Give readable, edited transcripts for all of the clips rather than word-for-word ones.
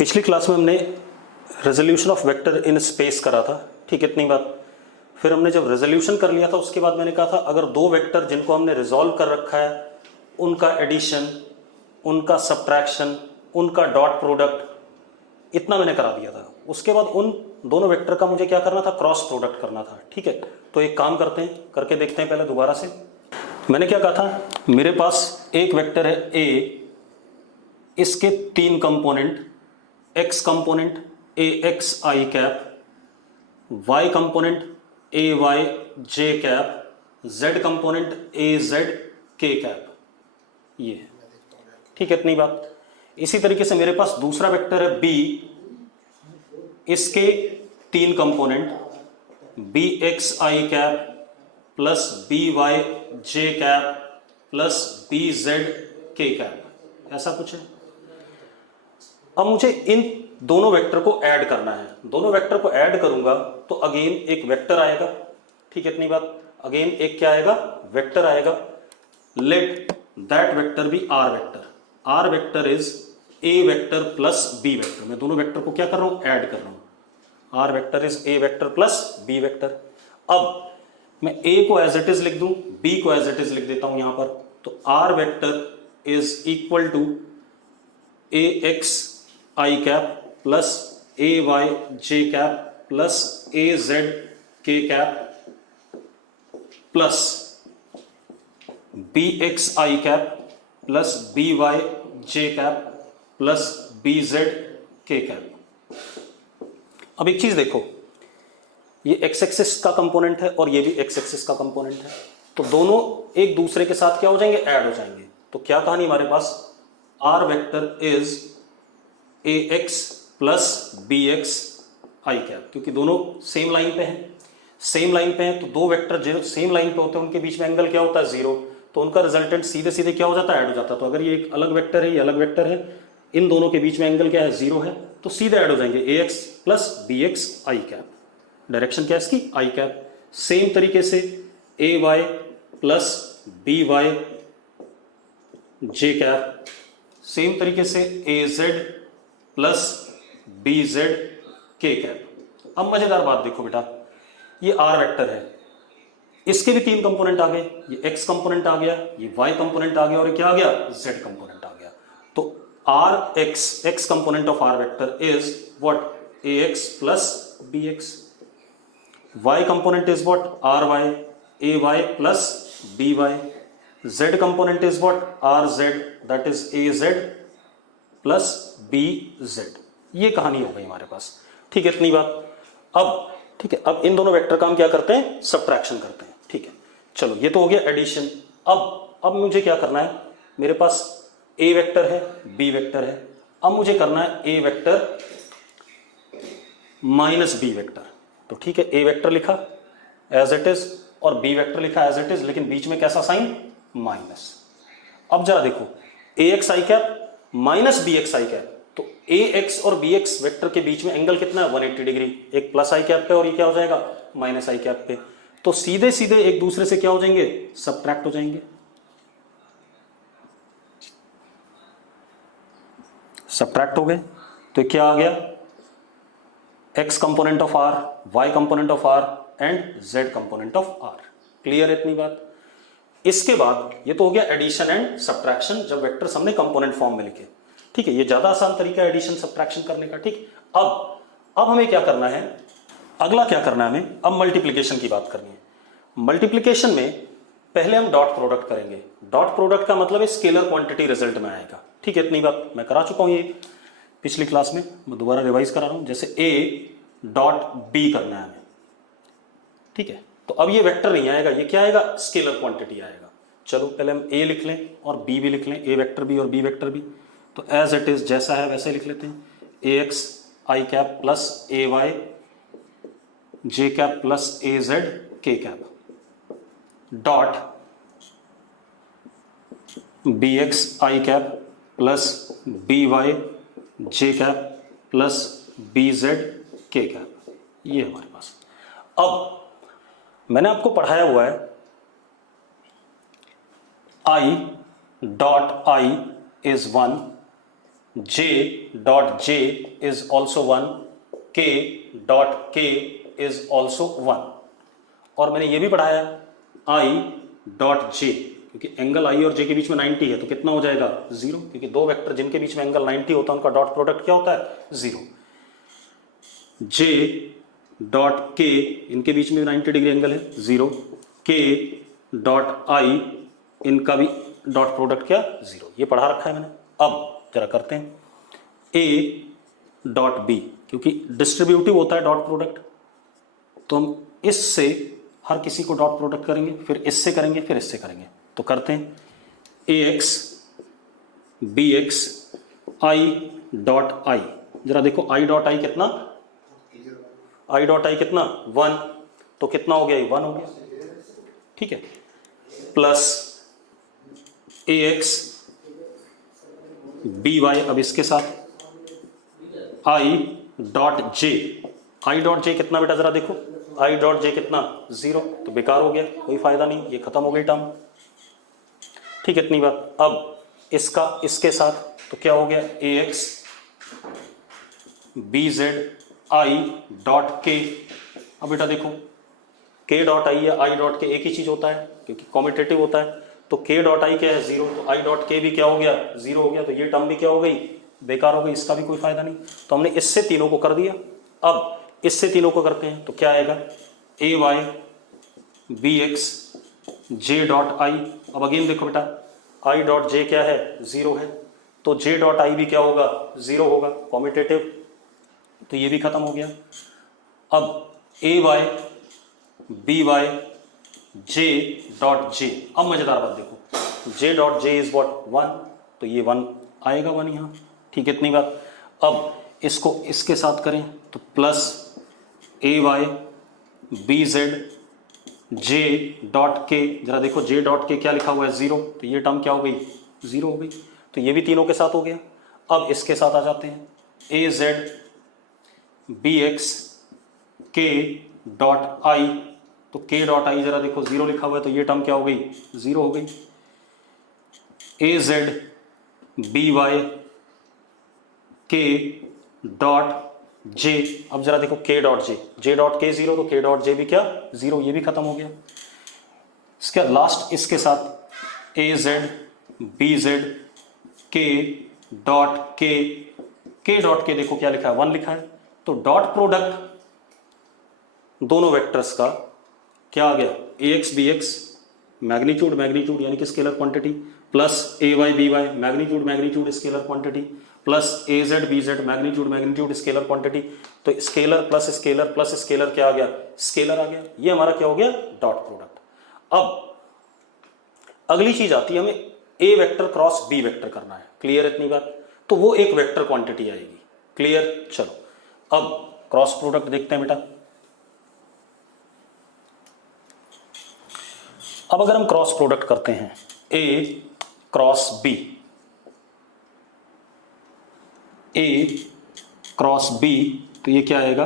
पिछली क्लास में हमने resolution of vector in space करा था, ठीक है, इतनी बात। फिर हमने जब रेजोल्यूशन कर लिया था उसके बाद मैंने कहा था अगर दो वेक्टर जिनको हमने रिजॉल्व कर रखा है उनका एडिशन, उनका सब्ट्रैक्शन, उनका डॉट प्रोडक्ट, इतना मैंने करा दिया था। उसके बाद उन दोनों वेक्टर का मुझे क्या करना था, क्रॉस प्रोडक्ट करना था, ठीक है। तो एक काम करते हैं, करके देखते हैं पहले दोबारा से। मैंने क्या कहा था, मेरे पास एक वेक्टर है ए, इसके तीन component, X component A X I cap, Y component A Y J cap, Z component A Z K cap, ये है, ठीक है, इतनी बात। इसी तरीके से मेरे पास दूसरा वेक्टर है बी, इसके तीन component B X I cap plus B Y J cap plus B Z K cap, ऐसा कुछ है। अब मुझे इन दोनों वेक्टर को ऐड करना है। दोनों वेक्टर को ऐड करूंगा तो अगेन एक वेक्टर आएगा, ठीक है, इतनी बात। अगेन एक क्या आएगा, वेक्टर आएगा। Let that vector be R vector. R vector is A vector plus B vector. मैं दोनों वेक्टर को क्या कर रहा हूं, ऐड कर रहा हूं। R vector is A vector plus B vector. अब मैं ए को एज इट इज लिख दूं, बी को एज इट इज लिख देता हूं यहां पर। तो R vector is equal to A X I cap plus A Y J cap plus A Z K cap plus B X I cap plus B Y J cap plus B Z K cap. अब एक चीज देखो, ये x axis का component है और ये भी एक्स एक्सिस का कंपोनेंट है, तो दोनों एक दूसरे के साथ क्या हो जाएंगे, ऐड हो जाएंगे। तो क्या कहानी हमारे पास, R vector is A X plus B X I cap, क्योंकि दोनों सेम लाइन पे हैं। सेम लाइन पे हैं तो दो वेक्टर जो सेम लाइन पे होते हैं उनके बीच में एंगल क्या होता है, जीरो। तो उनका रिजल्टेंट सीधे सीधे क्या हो जाता है, ऐड हो जाता है। तो अगर ये एक अलग वेक्टर है, ये अलग वेक्टर है, इन दोनों के बीच में एंगल क्या है, जीरो है, तो सीधे ऐड हो जाएंगे ए X plus B X I cap. Direction क्या है इसकी, आई कैप। सेम तरीके से ए Y plus B Y J cap, same तरीके से ए Z plus B Z K cap. अब मजेदार बात देखो बेटा, ये आर वेक्टर है, इसके भी तीन कंपोनेंट आ गए। ये एक्स कंपोनेंट आ गया, ये वाई कंपोनेंट आ गया और ये क्या आ गया, जेड कंपोनेंट आ गया। तो R X, X component of R vector is what, A X plus B X. Y component is what, R Y, A Y plus B Y. Z component is what, R Z, that is A Z plus B Z. ये कहानी हो गई हमारे पास, ठीक है, इतनी बात। अब ठीक है, अब इन दोनों वेक्टर का हम क्या करते हैं, सब्ट्रैक्शन करते हैं, ठीक है। चलो ये तो हो गया एडिशन। अब मुझे क्या करना है, मेरे पास ए वेक्टर है, बी वेक्टर है। अब मुझे करना है A vector minus B vector. तो ठीक है, ए वेक्टर लिखा एज इट इज और बी वेक्टर लिखा एज इट इज, लेकिन बीच में कैसा साइन, माइनस। अब जरा देखो, A X I cap minus B X I cap, तो ए एक्स और बी एक्स वेक्टर के बीच में एंगल कितना है, 180 डिग्री। एक प्लस आई कैप पे और ये क्या हो जाएगा, माइनस आई कैप पे। तो सीधे सीधे एक दूसरे से क्या हो जाएंगे, सब्ट्रैक्ट हो जाएंगे। सब्ट्रैक्ट हो गए तो क्या आ गया, X component of R, Y component of R and Z component of R. Clear है इतनी बात। इसके बाद ये तो हो गया एडिशन एंड सब्ट्रैक्शन, जब वेक्टर्स हमने कंपोनेंट फॉर्म में लिखे, ठीक है। ये ज्यादा आसान तरीका है एडिशन सब्ट्रैक्शन करने का, ठीक। अब हमें क्या करना है, अगला क्या करना है हमें, अब मल्टीप्लिकेशन की बात करनी है। मल्टीप्लिकेशन में पहले हम डॉट प्रोडक्ट करेंगे। डॉट प्रोडक्ट का मतलब है स्केलर क्वांटिटी रिजल्ट में आएगा, ठीक है, इतनी बात मैं करा चुका हूं ये पिछली क्लास में, मैं दोबारा रिवाइज करा रहा हूं। जैसे ए डॉट बी करना है हमें, ठीक है। तो अब ये वेक्टर नहीं आएगा, ये क्या आएगा, स्केलर क्वांटिटी आएगा। चलो पहले हम ए लिख लें और बी भी लिख लें, ए वेक्टर बी और बी वेक्टर बी। तो एज इट इज जैसा है वैसे लिख लेते हैं, ए X I cap plus A Y J cap plus A Z K cap dot B X I cap plus B Y J cap plus B Z K cap. ये हमारे पास। अब मैंने आपको पढ़ाया हुआ है I dot I is 1 j dot j is also 1, k dot k is also 1। और मैंने ये भी पढ़ाया i डॉट j, क्योंकि एंगल i और j के बीच में 90 है तो कितना हो जाएगा 0, क्योंकि दो वेक्टर जिनके बीच में एंगल 90 होता है उनका डॉट प्रोडक्ट क्या होता है 0। j डॉट k, इनके बीच में 90 डिग्री एंगल है 0, k डॉट i, इनका भी डॉट प्रोडक्ट क्या 0। ये पढ़ा रखा है मैंने। अब जरा करते हैं a डॉट b, क्योंकि डिस्ट्रीब्यूटिव होता है डॉट प्रोडक्ट, तो हम इससे हर किसी को डॉट प्रोडक्ट करेंगे, फिर इससे करेंगे, फिर इससे करेंगे। तो करते हैं ax bx i dot i। जरा देखो i डॉट i कितना, i डॉट i कितना 1, तो कितना हो गया 1 हो गया, ठीक है। प्लस ax by, अब इसके साथ i dot j, i dot j कितना बेटा जरा देखो, i डॉट j कितना 0, तो बेकार हो गया, कोई फायदा नहीं, ये खत्म हो गई टर्म, ठीक है। इतनी बात। अब इसका इसके साथ तो क्या हो गया ax bz i dot k। अब बेटा देखो k डॉट i या i डॉट k एक ही चीज होता है, क्योंकि कॉम्यूटेटिव होता है, तो k डॉट i क्या है 0, तो i डॉट k भी क्या हो गया 0 हो गया, तो ये टर्म भी क्या हो गई बेकार हो गई, इसका भी कोई फायदा नहीं। तो हमने इससे तीनों को कर दिया। अब इससे तीनों को करते हैं तो क्या आएगा ay bx j dot i। अब अगेन देखो बेटा i डॉट j क्या है 0 है, तो j डॉट i भी क्या होगा 0 होगा, कॉम्यूटेटिव, तो ये भी खत्म हो गया। अब ay by j dot j, अब मजेदार बात देखो, j dot j is what 1, तो ये 1 आएगा 1 यहाँ, ठीक है। इतनी बात। अब इसको इसके साथ करें तो plus ay bz j dot k, जरा देखो j डॉट k क्या लिखा हुआ है 0, तो ये टर्म क्या हो गई 0 हो गई, तो ये भी तीनों के साथ हो गया। अब इसके साथ आ जाते हैं az bx k dot i, तो k डॉट i जरा देखो 0 लिखा हुआ है, तो ये टर्म क्या हो गई 0 हो गई। az by k dot j, अब जरा देखो k dot j dot k 0, तो k डॉट j भी क्या 0, ये भी खत्म हो गया। इसके लास्ट इसके साथ az bz k dot k dot k देखो क्या लिखा है 1 लिखा है, तो डॉट प्रोडक्ट दोनों वेक्टर्स का क्या आ गया ax bx मैग्नीट्यूड मैग्नीट्यूड यानी कि scalar quantity, plus ay by magnitude magnitude scalar quantity, plus az bz magnitude magnitude scalar quantity, तो स्केलर प्लस स्केलर क्या आ गया स्केलर आ गया। ये हमारा क्या हो गया डॉट प्रोडक्ट। अब अगली चीज आती है, हमें a vector cross b vector करना है, क्लियर इतनी बात, तो वो एक वेक्टर क्वांटिटी आएगी, क्लियर। चलो अब क्रॉस प्रोडक्ट देखते हैं बेटा। अब अगर हम क्रॉस प्रोडक्ट करते हैं a cross b, a cross b, तो ये क्या आएगा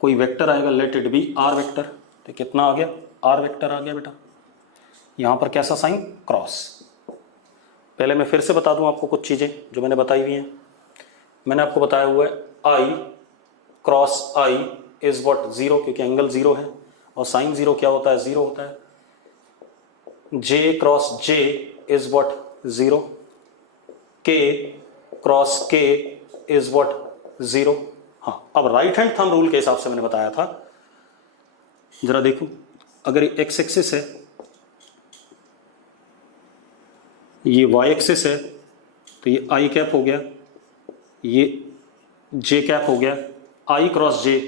कोई वेक्टर आएगा, let it be r vector, तो कितना आ गया r वेक्टर आ गया बेटा। यहां पर कैसा साइन क्रॉस। पहले मैं फिर से बता दूं आपको कुछ चीजें जो मैंने बताई हुई हैं। मैंने आपको बताया हुआ है i cross i is what 0, क्योंकि एंगल 0 है और साइन 0 क्या होता है 0 होता है। j cross j is what 0, k cross k is what 0। हाँ, अब राइट हैंड थंब रूल के हिसाब से मैंने बताया था, जरा देखो अगर ये x एक्सिस है, ये y एक्सिस है, तो ये i कैप हो गया, ये j कैप हो गया, i cross j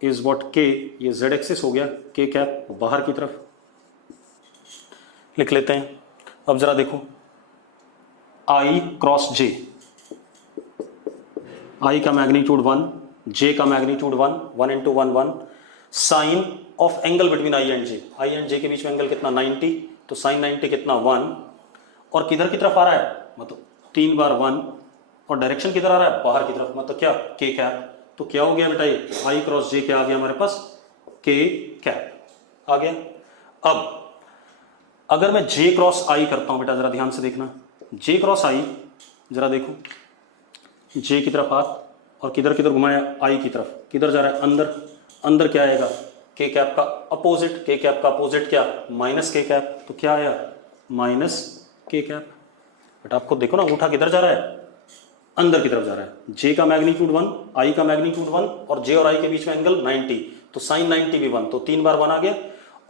is what k, ये z एक्सिस हो गया, k कैप बाहर की तरफ लिख लेते हैं। अब जरा देखो i क्रॉस j, i का मैग्नीट्यूड 1, j का magnitude 1, 1 into 1 1, sine of angle between i and j के बीच में एंगल कितना 90, तो साइन 90 कितना 1, और किधर की तरफ आ रहा है मतलब 3 बार 1, और डायरेक्शन किधर आ रहा है बाहर की तरफ, मतलब क्या k कैप, तो क्या हो गया बेटा ये i क्रॉस j क्या आ गया हमारे पास k कैप आ गया। अब अगर मैं j क्रॉस i करता हूं बेटा, जरा ध्यान से देखना, j क्रॉस i जरा देखो जे की तरफ हाथ और किधर किधर घुमाया, आई की तरफ, किधर जा रहा है अंदर, अंदर क्या आएगा के कैप का अपोजिट, के कैप का अपोजिट क्या माइनस के कैप, तो क्या आया माइनस के कैप। बट आपको देखो ना अंगूठा किधर जा रहा है, अंदर की तरफ जा रहा है। जे का मैग्नीट्यूड 1, आई का मैग्नीट्यूड 1 और जे और आई के बीच में एंगल 90, तो साइन 90 भी 1, तो 3 बार 1 आ गया।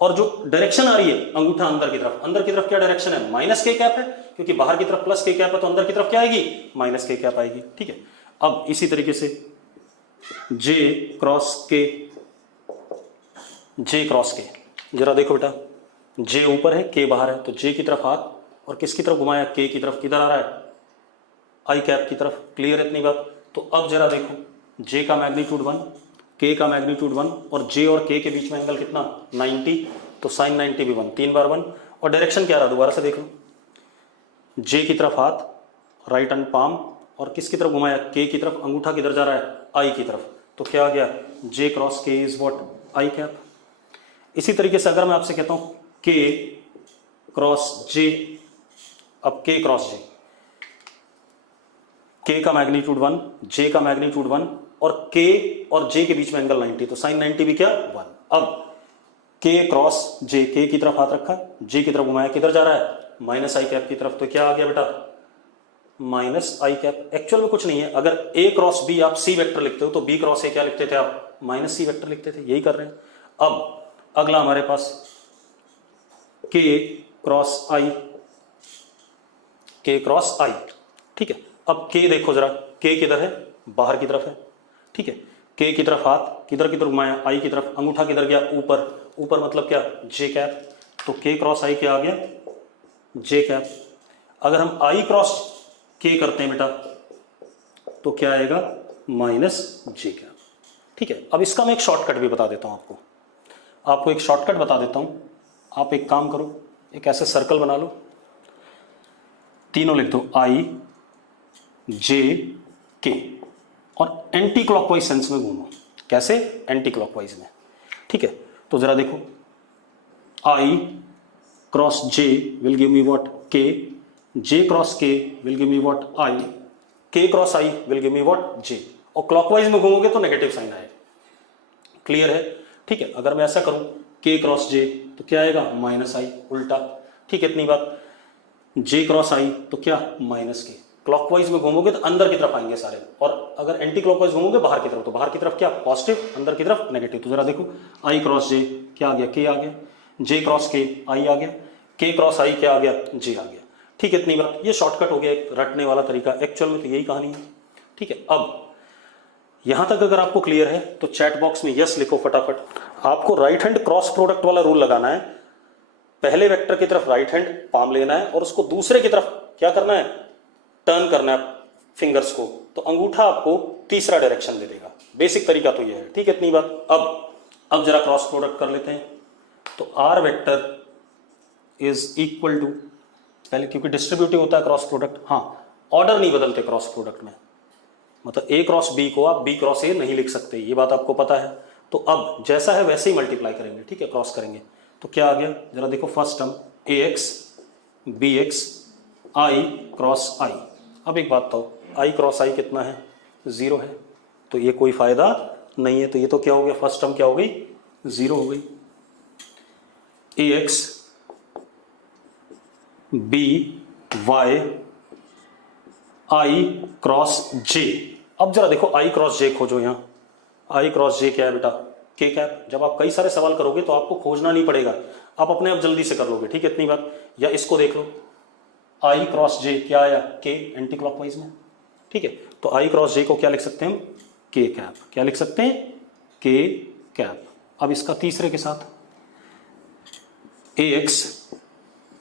और जो डायरेक्शन आ रही है अंगूठा अंदर की तरफ, अंदर की तरफ क्या डायरेक्शन है माइनस के कैप है, क्योंकि बाहर की तरफ प्लस के कैप है तो अंदर की तरफ क्या आएगी माइनस के कैप आएगी। ठीक है, अब इसी तरीके से जे क्रॉस के, जे क्रॉस के, जरा देखो बेटा जे ऊपर है के बाहर है, तो जे की तरफ हाथ और किसकी तरफ घुमाया के की तरफ, किधर आ रहा है आई कैप की तरफ। क्लियर है इतनी बात। तो अब जरा देखो जे का मैग्नीट्यूड 1, के का मैग्नीट्यूड 1 और जे और के बीच में एंगल कितना 90, तो साइन 90 भी 1, 3 बार 1। और डायरेक्शन क्या रहा दोबारा से देख लो, जे की तरफ हाथ राइट हैंड पाम और किसकी तरफ घुमाया के की तरफ, अंगूठा किधर जा रहा है आई की तरफ, तो क्या आ गया जे क्रॉस के इज व्हाट आई कैप। इसी तरीके से अगर मैं आपसे कहता हूं के क्रॉस जे, अब के क्रॉस जे, के का मैग्नीट्यूड 1, जे का मैग्नीट्यूड 1 और के और जे के बीच में एंगल 90, तो साइन 90 भी क्या 1। अब के क्रॉस जे, के की तरफ हाथ रखा, जे की तरफ घुमाया, किधर जा रहा है माइनस आई कैप की तरफ, तो क्या आ गया बेटा माइनस आई कैप। एक्चुअल में कुछ नहीं है, अगर ए क्रॉस बी आप सी वेक्टर लिखते हो तो बी क्रॉस ए क्या लिखते थे आप माइनस सी वेक्टर लिखते थे, यही कर रहे हैं। अब अगला हमारे पास के क्रॉस आई, के क्रॉस आई। ठीक है, अब के देखो जरा, के किधर है बाहर की तरफ है। ठीक है, के की तरफ हाथ किधर किधर घुमाया आई की तरफ, अंगूठा किधर गया ऊपर, ऊपर मतलब क्या जे कैप, तो के क्रॉस आई क्या आ गया जे कैप। अगर हम आई क्रॉस के करते हैं बेटा तो क्या आएगा माइनस जे कैप। ठीक है, अब इसका मैं एक शॉर्टकट भी बता देता हूं आपको एक शॉर्टकट बता देता हूं। आप एक काम करो, एक ऐसे सर्कल बना लो, तीनों लिख दो आई जे के और एंटी क्लॉकवाइज सेंस में घूमो। कैसे एंटी क्लॉकवाइज में। ठीक है, तो जरा देखो I cross J will give me what K, J cross K will give me what I, K cross I will give me what J, और क्लॉकवाइज में घूमोगे तो नेगेटिव साइन आएगा। क्लियर है। ठीक है, अगर मैं ऐसा करूं के क्रॉस जे तो क्या आएगा माइनस आई, उल्टा। ठीक है, इतनी बात। जे क्रॉस आई तो क्या माइनस के। क्लॉकवाइज में घूमोगे तो अंदर की तरफ आएंगे सारे, और अगर एंटी क्लॉकवाइज घूमोगे बाहर की तरफ, तो बाहर की तरफ क्या पॉजिटिव, अंदर की तरफ नेगेटिव। तो जरा देखो आई क्रॉस जे क्या आ गया के आ गया, जे क्रॉस के आई आ गया, के क्रॉस आई क्या आ गया जे आ गया। ठीक है, इतनी बात। ये शॉर्टकट हो गया एक रटने वाला तरीका, एक्चुअल में तो यही कहानी है। ठीक है, अब यहां तक अगर आपको क्लियर है तो चैट बॉक्स में यस लिखो फटाफट। आपको राइट हैंड क्रॉस प्रोडक्ट वाला रूल लगाना है, पहले वेक्टर की तरफ राइट हैंड पाम लेना है और उसको दूसरे की तरफ क्या करना है टर्न करना है फिंगर्स को, तो अंगूठा आपको तीसरा डायरेक्शन दे देगा। बेसिक तरीका तो ये है। ठीक है, इतनी बात। अब जरा क्रॉस प्रोडक्ट कर लेते हैं। तो R vector is equal to, पहले क्योंकि डिस्ट्रीब्यूटिव होता है क्रॉस प्रोडक्ट, हाँ ऑर्डर नहीं बदलते क्रॉस प्रोडक्ट में, मतलब ए क्रॉस बी को आप बी क्रॉस ए नहीं लिख सकते, ये बात आपको पता है। तो अब जैसा है वैसे ही मल्टीप्लाई करेंगे। ठीक है, क्रॉस करेंगे तो क्या आ गया जरा देखो, फर्स्ट टर्म ए एक्स बी एक्स आई क्रॉस आई। अब एक बात तो आई क्रॉस आई कितना है 0 है, तो ये कोई फायदा नहीं है, तो ये तो क्या हो गया फर्स्ट टर्म क्या हो गई 0 हो गई। ए एक्स बी वाई आई क्रॉस जे। अब जरा देखो आई क्रॉस जे खोजो, यहां आई क्रॉस जे क्या है बेटा के कैप। जब आप कई सारे सवाल करोगे तो आपको खोजना नहीं पड़ेगा, आप अपने आप जल्दी से कर लोगे। ठीक है, इतनी बात। या इसको देख लो, आई क्रॉस जे क्या आया के एंटी क्लॉकवाइज में। ठीक है, तो आई क्रॉस जे को क्या लिख सकते हैं हम के कैप। क्या लिख सकते हैं के कैप। अब इसका तीसरे के साथ A X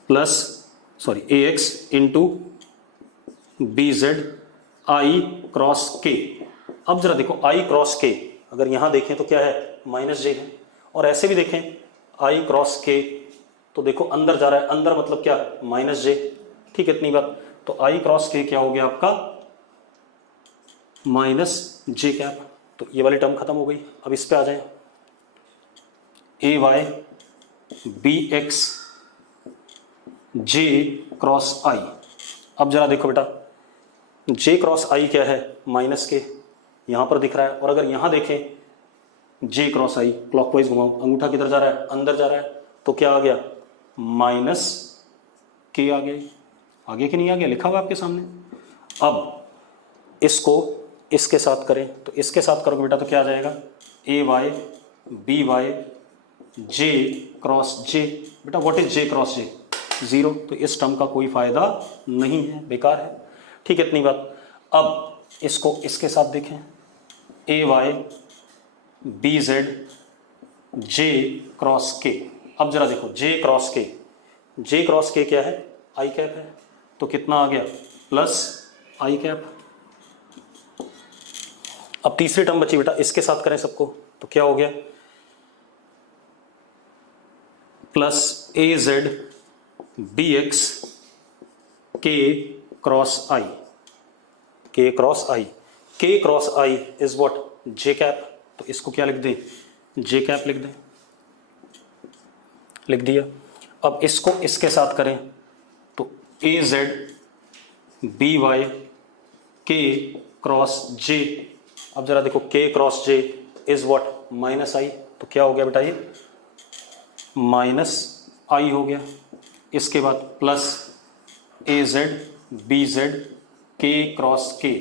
plus sorry A X into B Z I cross K. अब जरा देखो आई क्रॉस के, अगर यहां देखें तो क्या है माइनस जे है, और ऐसे भी देखें आई क्रॉस के तो देखो अंदर जा रहा है, अंदर मतलब क्या माइनस जे। ठीक है, इतनी बात। तो आई क्रॉस के क्या हो गया आपका माइनस जे कैप। तो ये वाली टर्म खत्म हो गई। अब इस पे आ जाए, ए वाई बी एक्स जे क्रॉस आई। अब जरा देखो बेटा जे क्रॉस आई क्या है, माइनस के, यहाँ पर दिख रहा है। और अगर यहाँ देखें जे क्रॉस आई, क्लॉकवाइज घुमाओ, अंगूठा किधर जा रहा है, अंदर जा रहा है, तो क्या आ गया, माइनस के आ गया। आगे कि नहीं आ गया, लिखा हुआ आपके सामने। अब इसको इसके साथ करें, तो इसके साथ करोगे बेटा तो क्या आ जाएगा, ए वाई बी वाई जे क्रॉस जे। बेटा व्हाट इज जे क्रॉस जे, 0, तो इस टर्म का कोई फायदा नहीं है, बेकार है। ठीक है, इतनी बात। अब इसको इसके साथ देखें, ए Y B Z J cross K. अब जरा देखो जे क्रॉस के, जे क्रॉस के क्या है, आई कैप है, तो कितना आ गया, प्लस आई कैप। अब तीसरी टर्म बची बेटा, इसके साथ करें सबको, तो क्या हो गया, plus A Z B x के cross I, K cross I, K cross I is what, J cap. तो इसको क्या लिख दें, जे कैप लिख दें, लिख दिया। अब इसको इसके साथ करें, तो A Z B Y K cross J. अब जरा देखो, K cross J is what, minus I, तो क्या हो गया बेटा, ये माइनस आई हो गया। इसके बाद plus A Z B Z के क्रॉस के।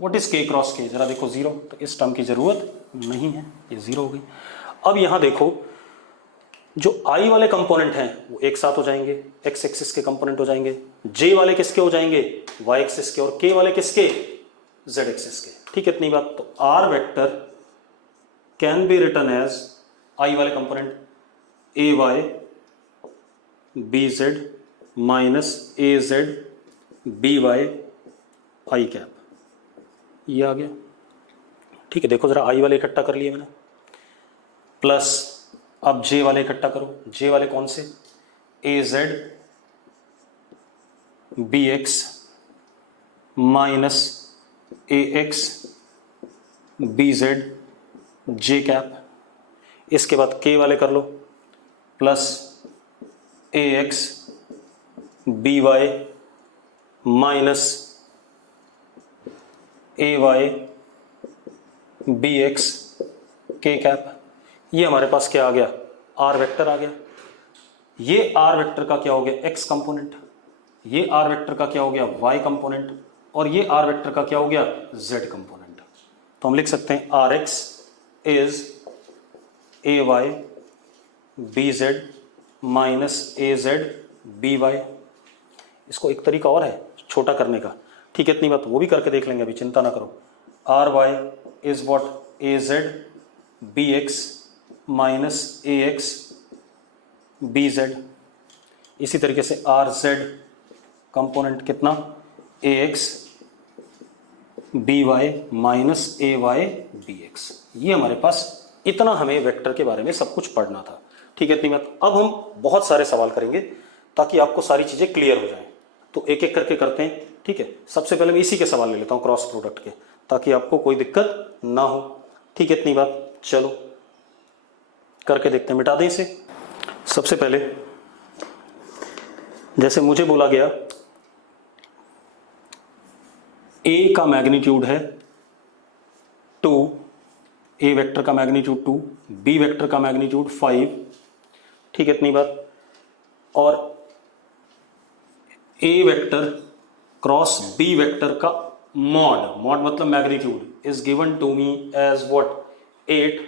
व्हाट इज के क्रॉस के, जरा देखो 0, तो इस टर्म की जरूरत नहीं है, ये 0 हो गई। अब यहां देखो, जो आई वाले कंपोनेंट हैं वो एक साथ हो जाएंगे, एक्स एक्सिस के कंपोनेंट हो जाएंगे, जे वाले किसके हो जाएंगे, वाई एक्सिस के, और के वाले किसके, जेड एक्सिस के। ठीक है, इतनी बात। तो R vector can be written as, I वाले component A Y B Z minus A Z B Y I cap, ये आ गया। ठीक है, देखो जरा, आई वाले इकट्ठा कर लिए मैंने, प्लस अब जे वाले इकट्ठा करो। जे वाले कौन से, ए Z B X minus A X B Z J cap. इसके बाद के वाले कर लो, plus A X B Y minus A Y B x के कैप। ये हमारे पास क्या आ गया, आर वेक्टर आ गया। ये आर वेक्टर का क्या हो गया, एक्स कंपोनेंट, ये आर वेक्टर का क्या हो गया, वाई कंपोनेंट, और ये आर वेक्टर का क्या हो गया, जेड कंपोनेंट। तो हम लिख सकते हैं R X is A Y B Z minus A Z B Y. इसको एक तरीका और है छोटा करने का, ठीक है, इतनी बात, वो भी करके देख लेंगे, अभी चिंता ना करो। R Y is what, A Z B X minus A X B Z. इसी तरीके से आर जेड कंपोनेंट कितना, A X B Y minus A Y B X. ये हमारे पास इतना हमें वेक्टर के बारे में सब कुछ पढ़ना था। ठीक है, इतनी बात। अब हम बहुत सारे सवाल करेंगे ताकि आपको सारी चीजें क्लियर हो जाएं। तो एक एक करके करते हैं, ठीक है। सबसे पहले मैं इसी के सवाल ले लेता हूं, क्रॉस प्रोडक्ट के, ताकि आपको कोई दिक्कत ना हो। ठीक है, इतनी बात। चलो करके देखते हैं, मिटा दें इसे। सबसे पहले जैसे मुझे बोला गया ए का मैग्नीट्यूड है 2, ए वेक्टर का मैग्नीट्यूड 2, बी वेक्टर का मैग्नीट्यूड 5, ठीक है, इतनी बात। और A vector cross B vector का मॉड, मॉड मतलब magnitude, is given to me as what, 8।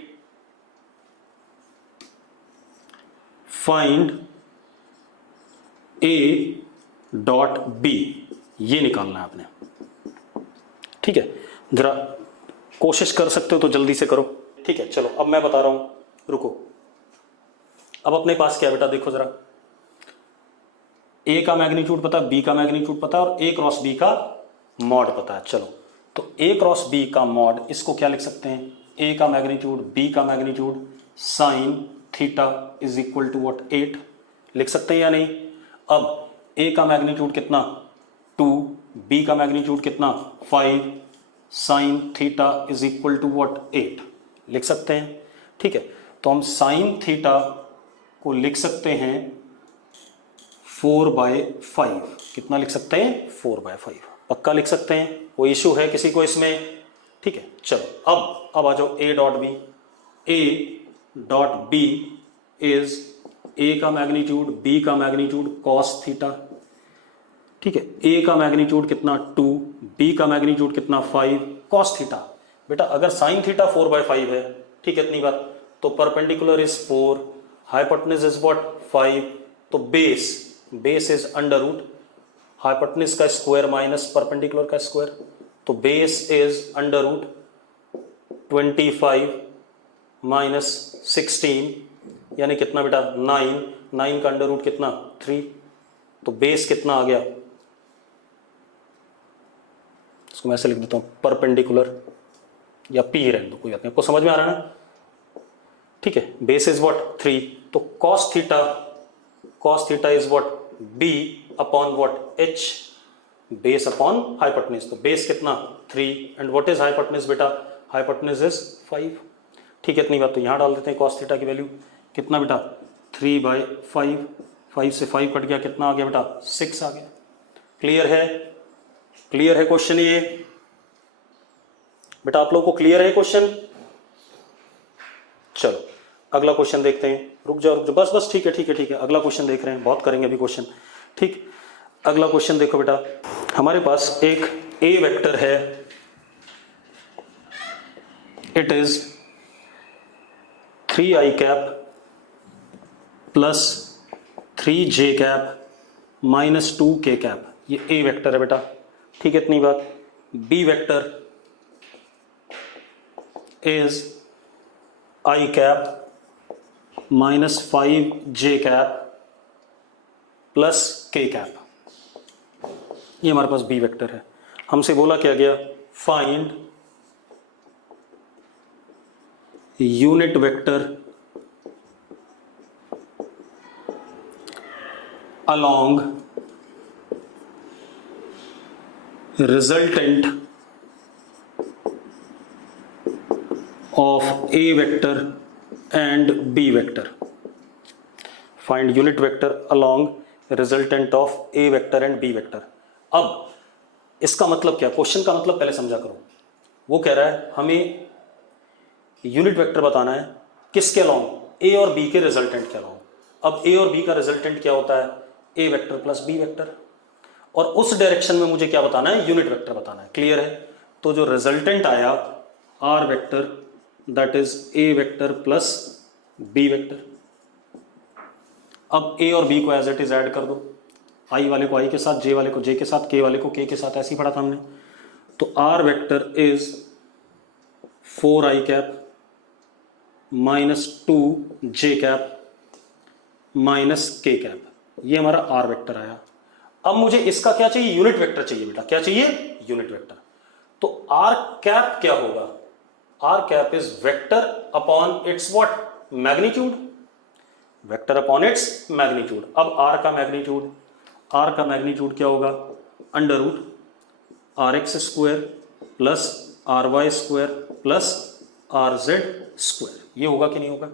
Find A dot B, ये निकालना है आपने। ठीक है, जरा कोशिश कर सकते हो तो जल्दी से करो। ठीक है, चलो अब मैं बता रहा हूं, रुको। अब अपने पास क्या है बेटा, देखो जरा, ए का मैग्नीट्यूड पता, बी का मैग्नीट्यूड पता, और ए क्रॉस बी का मॉड पता है। चलो, तो ए क्रॉस बी का मॉड, इसको क्या लिख सकते हैं, ए का मैग्नीट्यूड बी का magnitude sine theta is equal to what, 8 लिख सकते हैं या नहीं। अब ए का मैग्नीट्यूड कितना, 2, बी का मैग्नीट्यूड कितना, 5, sine theta is equal to what, 8 लिख सकते हैं। ठीक है, तो हम साइन थीटा को लिख सकते हैं 4/5। कितना लिख सकते हैं, 4/5। पक्का लिख सकते हैं, कोई इशू है किसी को इसमें? ठीक है, चलो अब आ जाओ A dot B. A dot B is A का मैग्नीट्यूड, बी का मैग्नीट्यूड कॉस थीटा। ठीक है, ए का मैग्नीट्यूड कितना 2, बी का मैग्नीट्यूड कितना 5 कॉस थीटा। बेटा अगर साइन थीटा 4/5 है, ठीक है इतनी बात, तो perpendicular is 4, hypotenuse is what 5, तो base is under root hypotenuse का स्क्वायर माइनस परपेंडिकुलर का स्क्वायर, तो base is under root 25 minus 16 यानी कितना बेटा 9 का अंडर रूट कितना 3, तो बेस कितना आ गया, इसको मैं ऐसे लिख देता हूं परपेंडिकुलर या पी रहने दो कोई बात नहीं, आपको समझ में आ रहा है ना? ठीक है, बेस इज व्हाट 3, तो cos theta is what b upon what h, base upon hypotenuse, तो बेस कितना 3 एंड व्हाट इज हाइपोटेन्यूज बेटा, हाइपोटेन्यूज इज 5। ठीक है इतनी बात, तो यहां डाल देते हैं cos थीटा की वैल्यू कितना बेटा 3/5, 5 से 5 कट गया, कितना आ गया बेटा 6 आ गया। क्लियर है? क्लियर है क्वेश्चन ये बेटा, आप लोगों को क्लियर है क्वेश्चन? चलो अगला क्वेश्चन देखते हैं। रुक जाओ बस ठीक है, अगला क्वेश्चन देख रहे हैं, बहुत करेंगे अभी क्वेश्चन। ठीक, अगला क्वेश्चन देखो बेटा, हमारे पास एक ए वेक्टर है, it is 3i cap plus 3j cap minus 2k cap, ये ए वेक्टर है बेटा। ठीक है इतनी बात। B vector is i cap minus 5j cap plus k cap, ये हमारे पास बी वेक्टर है। हमसे बोला क्या गया, find unit vector along resultant of a vector and b vector. Find unit vector along resultant of a vector and b vector. अब इसका मतलब क्या, क्वेश्चन का मतलब पहले समझा करो। वो कह रहा है हमें यूनिट वेक्टर बताना है किसके अलॉन्ग, ए और बी के रिजल्टेंट के अलॉन्ग। अब ए और बी का रिजल्टेंट क्या होता है, A vector plus B vector, और उस डायरेक्शन में मुझे क्या बताना है, यूनिट वेक्टर बताना है। क्लियर है? तो जो रिजल्टेंट आया R vector, that is A vector plus B vector. अब ए और बी को एज इट इज ऐड कर दो, आई वाले को आई के साथ, जे वाले को जे के साथ, के वाले को के साथ, ऐसे ही पढ़ा था हमने। तो R vector is 4i cap minus 2j cap minus k cap, ये हमारा आर वेक्टर आया। अब मुझे इसका क्या चाहिए, यूनिट वेक्टर चाहिए बेटा। क्या चाहिए, यूनिट वेक्टर। तो आर कैप क्या होगा, R cap is vector upon its what, magnitude, vector upon its magnitude. अब आर का मैग्नीट्यूड क्या होगा, under root R X square plus R Y square plus R Z square, ये होगा कि नहीं होगा?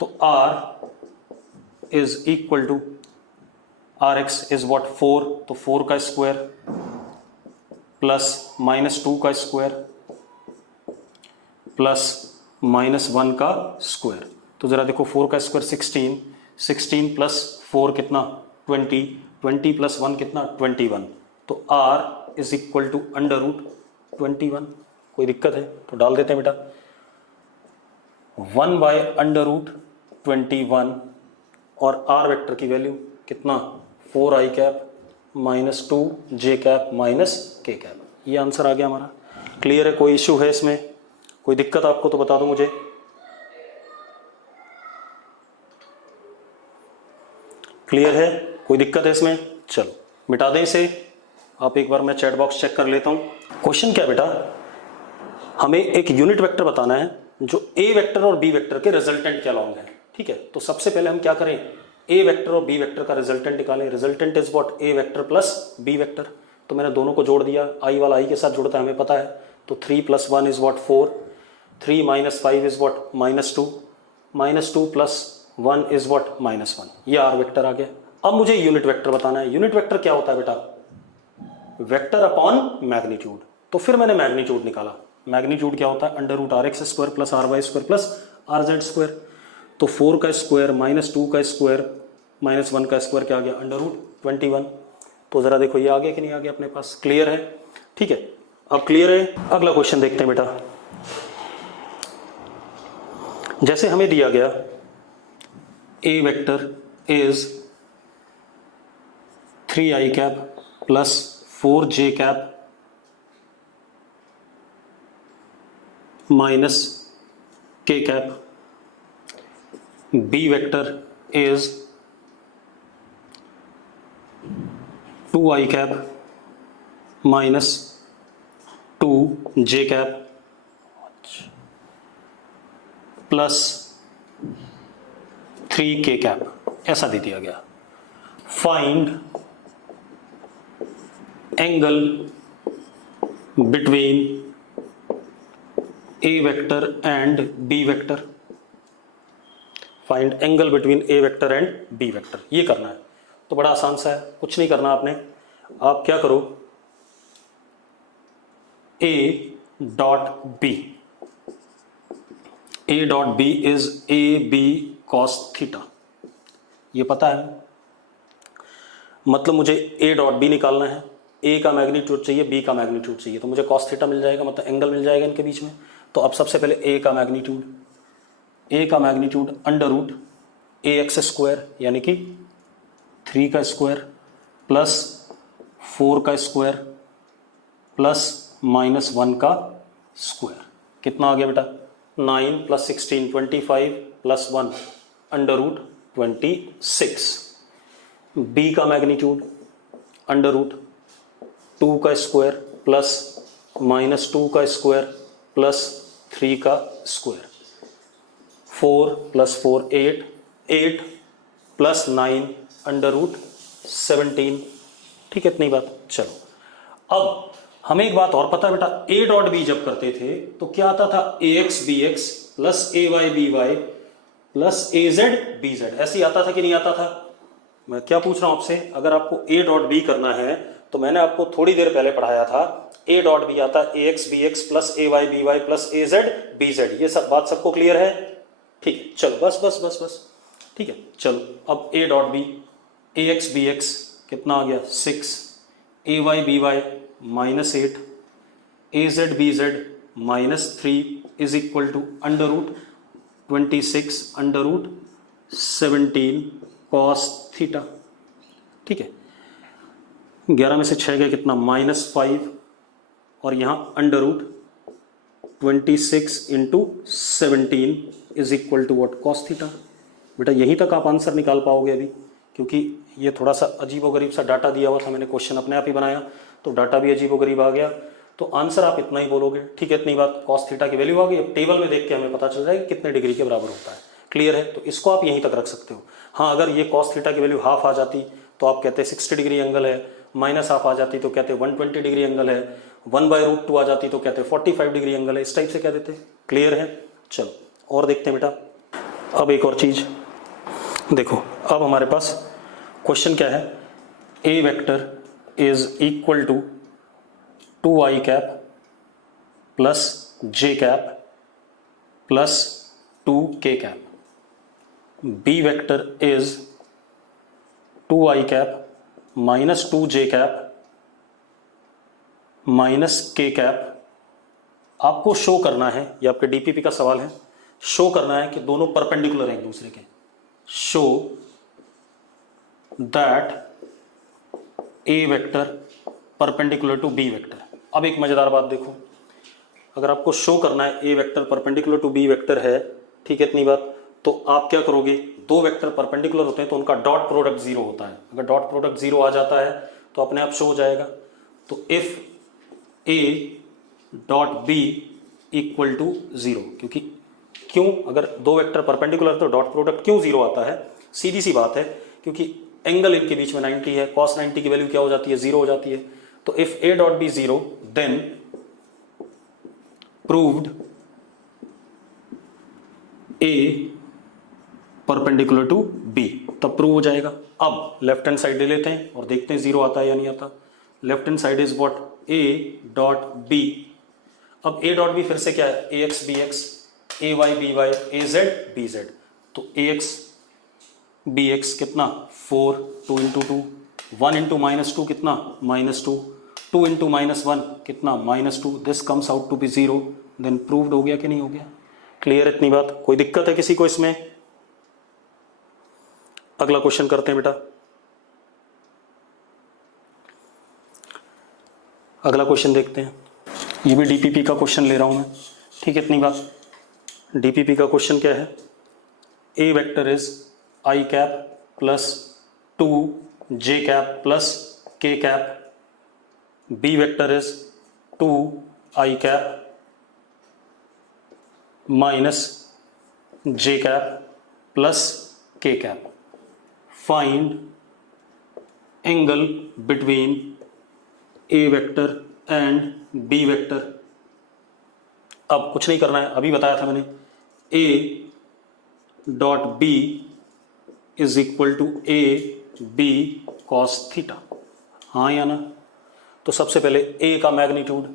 तो R is equal to R X is what 4, तो 4 का स्क्वायर प्लस माइनस 2 का स्क्वायर प्लस माइनस 1 का स्क्वायर। तो जरा देखो 4 का स्क्वायर 16, 16 प्लस 4 कितना 20, 20 प्लस 1 कितना 21। तो R is equal to under root 21। कोई दिक्कत है तो डाल देते हैं बेटा, 1 बाय अंडर रूट 21 और आर वेक्टर की वैल्यू कितना 4i cap minus 2j cap minus k cap. ये आंसर आ गया हमारा। क्लियर है? कोई इश्यू है इसमें, कोई दिक्कत आपको तो बता दो मुझे। क्लियर है? कोई दिक्कत है इसमें? चलो मिटा दें इसे। आप एक बार मैं चैट बॉक्स चेक कर लेता हूं। क्वेश्चन क्या बेटा, हमें एक यूनिट वेक्टर बताना है जो ए वेक्टर और बी वेक्टर के रिजल्टेंट के अलॉन्ग है। ठीक है, तो सबसे पहले हम क्या करें, ए वेक्टर और बी वेक्टर का रिजल्टेंट निकालें। Resultant is what, A vector plus B vector. तो मैंने दोनों को जोड़ दिया, आई वाला आई के साथ जुड़ता है हमें पता है। तो 3 + 1 is what 4, 3 - 5 is what -2, -2 + 1 is what -1। ये आर वेक्टर आ गया। अब मुझे यूनिट वेक्टर बताना है। यूनिट वेक्टर क्या होता है बेटा, वेक्टर अपॉन मैग्नीट्यूड। तो फिर मैंने मैग्नीट्यूड निकाला। मैग्नीट्यूड क्या होता है? Under root R X square plus R Y square plus R Z square. तो 4 का स्क्वायर माइनस 2 का स्क्वायर माइनस 1 का स्क्वायर क्या आ गया? Under root 21। तो जरा देखो ये आ गया कि नहीं आ गया अपने पास? क्लियर है? ठीक है, अब क्लियर है। अगला क्वेश्चन देखते हैं बेटा। जैसे हमें दिया गया A vector is 3i cap plus 4j cap minus k cap, B vector is 2i cap minus 2j cap plus 3k cap, ऐसा दे दिया गया। Find angle between A vector and B vector. Find angle between A vector and B vector, ये करना है। तो बड़ा आसान सा है, कुछ नहीं करना आपने। आप क्या करो, A dot B, A dot B is A B cos theta, ये पता है। मतलब मुझे ए डॉट बी निकालना है, ए का मैग्नीट्यूड चाहिए, बी का मैग्नीट्यूड चाहिए, तो मुझे कॉस थीटा मिल जाएगा, मतलब एंगल मिल जाएगा इनके बीच में। तो अब सबसे पहले ए का magnitude under root A X square यानी कि 3 का स्क्वायर प्लस 4 का स्क्वायर प्लस माइनस 1 का स्क्वायर, कितना आ गया बेटा? 9 plus 16 25 plus 1 under root 26। B का मैग्नीट्यूड अंडर रूट 2 का स्क्वायर प्लस माइनस 2 का स्क्वायर प्लस 3 का square, 4 plus 4 8, 8 plus 9 under root 17। ठीक है, इतनी बात। चलो अब हमें एक बात और पता है बेटा, ए डॉट बी जब करते थे तो क्या आता था? ए X B x plus A Y B Y plus A Z B Z, ऐसे ही आता था कि नहीं आता था? मैं क्या पूछ रहा हूं आपसे, अगर आपको ए डॉट बी करना है तो मैंने आपको थोड़ी देर पहले पढ़ाया था, ए डॉट बी आता है ए X B x plus A Y B Y plus A Z B Z. ये सब बात सबको क्लियर है? ठीक है, चलो बस बस बस बस, ठीक है। चलो अब A dot B, A X B X कितना आ गया? 6, A Y B Y minus 8, A Z B Z minus 3 is equal to under root 26 under root 17 cos theta. ठीक है, 11 में से 6 गए कितना? -5, और यहाँ under root 26 into 17 is equal to what? Cos theta. बेटा यहीं तक आप आंसर निकाल पाओगे अभी, क्योंकि ये थोड़ा सा अजीबोगरीब सा डाटा दिया हुआ था, मैंने क्वेश्चन अपने आप ही बनाया तो डाटा भी अजीबोगरीब आ गया, तो आंसर आप इतना ही बोलोगे। ठीक है, इतनी बात। कॉस थीटा की वैल्यू आ गई, अब टेबल में देख के हमें पता चल जाएगा कितने डिग्री के बराबर होता है। क्लियर है? तो इसको आप यहीं तक रख सकते हो। हाँ, अगर ये कॉस थीटा की वैल्यू हाफ आ जाती तो आप कहते 60 डिग्री एंगल है, माइनस हाफ आ जाती तो कहते 120 डिग्री एंगल है, 1/√2 आ जाती तो कहते 45 डिग्री एंगल है, इस टाइप से कह देते। क्लियर है? चलो और देखते हैं बेटा। अब एक और चीज देखो, अब हमारे पास क्वेश्चन क्या है? A vector is equal to 2i cap plus j cap plus 2k cap, B vector is 2i cap minus 2j cap minus k cap. आपको शो करना है, ये आपके डीपीपी का सवाल है, शो करना है कि दोनों परपेंडिकुलर हैं एक दूसरे के। Show that A vector perpendicular to B vector. अब एक मजेदार बात देखो, अगर आपको शो करना है A vector perpendicular to B vector है, ठीक है इतनी बात, तो आप क्या करोगे? दो वेक्टर परपेंडिकुलर होते हैं तो उनका डॉट प्रोडक्ट 0 होता है। अगर डॉट प्रोडक्ट 0 आ जाता है तो अपने आप शो हो जाएगा। तो if A dot B equal to 0, क्योंकि क्यों? अगर दो वेक्टर परपेंडिकुलर तो डॉट प्रोडक्ट क्यों 0 आता है? सीधी सी बात है, क्योंकि एंगल इनके बीच में 90 है, cos 90 की वैल्यू क्या हो जाती है? 0 हो जाती है। तो if A dot B 0 then proved A perpendicular to B, तब प्रूव हो जाएगा। अब लेफ्ट हैंड साइड ले लेते हैं और देखते हैं 0 आता है या नहीं आता। Left hand side is what, a dot b। अब a डॉट b फिर से क्या है, ax bx, ay by, az bz। तो ax bx कितना 4, 2 इंटू 2, 1 इंटू -2 कितना -2, 2 इंटू -1 कितना -2, this comes out to be 0। Then proved हो गया कि नहीं हो गया? क्लियर इतनी बात? कोई दिक्कत है किसी को इसमें? अगला क्वेश्चन करते हैं बेटा। अगला क्वेश्चन देखते हैं। ये भी डीपीपी का क्वेश्चन ले रहा हूं मैं, ठीक है इतनी बात। डीपीपी का क्वेश्चन क्या है? A vector is I cap plus 2 J cap plus K cap, B vector is 2 I cap minus J cap plus K cap. Find angle between A vector and B vector. अब कुछ नहीं करना है, अभी बताया था मैंने, A dot B is equal to A B cos theta, हाँ या ना? तो सबसे पहले ए का magnitude